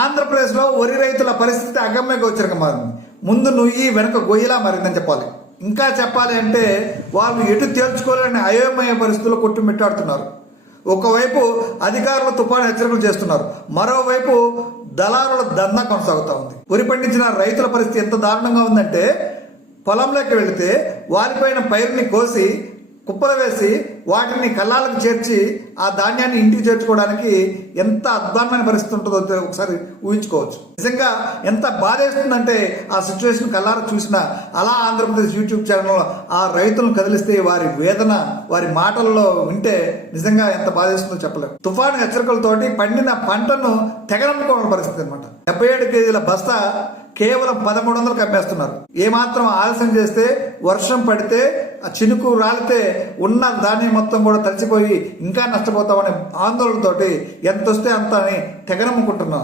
ఆంధ్రప్రదేశ్లో వరి రైతుల పరిస్థితి అగమ్య గోచరంగా మారింది. ముందు నుయ్యి వెనుక గొయ్యిలా మారిందని చెప్పాలి. ఇంకా చెప్పాలి అంటే వాళ్ళు ఎటు తేల్చుకోలేని అయోమయ పరిస్థితుల్లో కొట్టుమిట్టాడుతున్నారు. ఒకవైపు అధికారులు తుఫాను హెచ్చరికలు చేస్తున్నారు. మరోవైపు దళారుల దందా కొనసాగుతూ ఉంది. వరి పండించిన రైతుల పరిస్థితి ఎంత దారుణంగా ఉందంటే పొలంలోకి వెళితే వారిపైన పైరుని కోసి కుప్పలు వేసి వాటిని కళ్ళాలకు చేర్చి ఆ ధాన్యాన్ని ఇంటికి చేర్చుకోవడానికి ఎంత అద్భుతమైన పరిస్థితి ఉంటుందో ఒకసారి ఊహించుకోవచ్చు. నిజంగా ఎంత బాధేస్తుందంటే ఆ సిచ్యువేషన్ కళ్ళారా చూసిన అలా ఆంధ్రప్రదేశ్ యూట్యూబ్ ఛానల్లో ఆ రైతులను కదిలిస్తే వారి వేదన వారి మాటల్లో వింటే నిజంగా ఎంత బాధేస్తుందో చెప్పలేము తుఫాను హెచ్చరికలతోటి పండిన పంటను తెగనమ్ముకోవాలని పరిస్థితి అనమాట డెబ్బై ఏడు కేజీల బస్తా కేవలం పదమూడు వందలకు అమ్మేస్తున్నారు. ఏమాత్రం ఆలస్యం చేస్తే వర్షం పడితే ఆ చినుకు రాలితే ఉన్న ధాన్యం మొత్తం కూడా తడిచిపోయి ఇంకా నష్టపోతామనే ఆందోళనతోటి ఎంత వస్తే అంత అని తెగనమ్ముకుంటున్నాం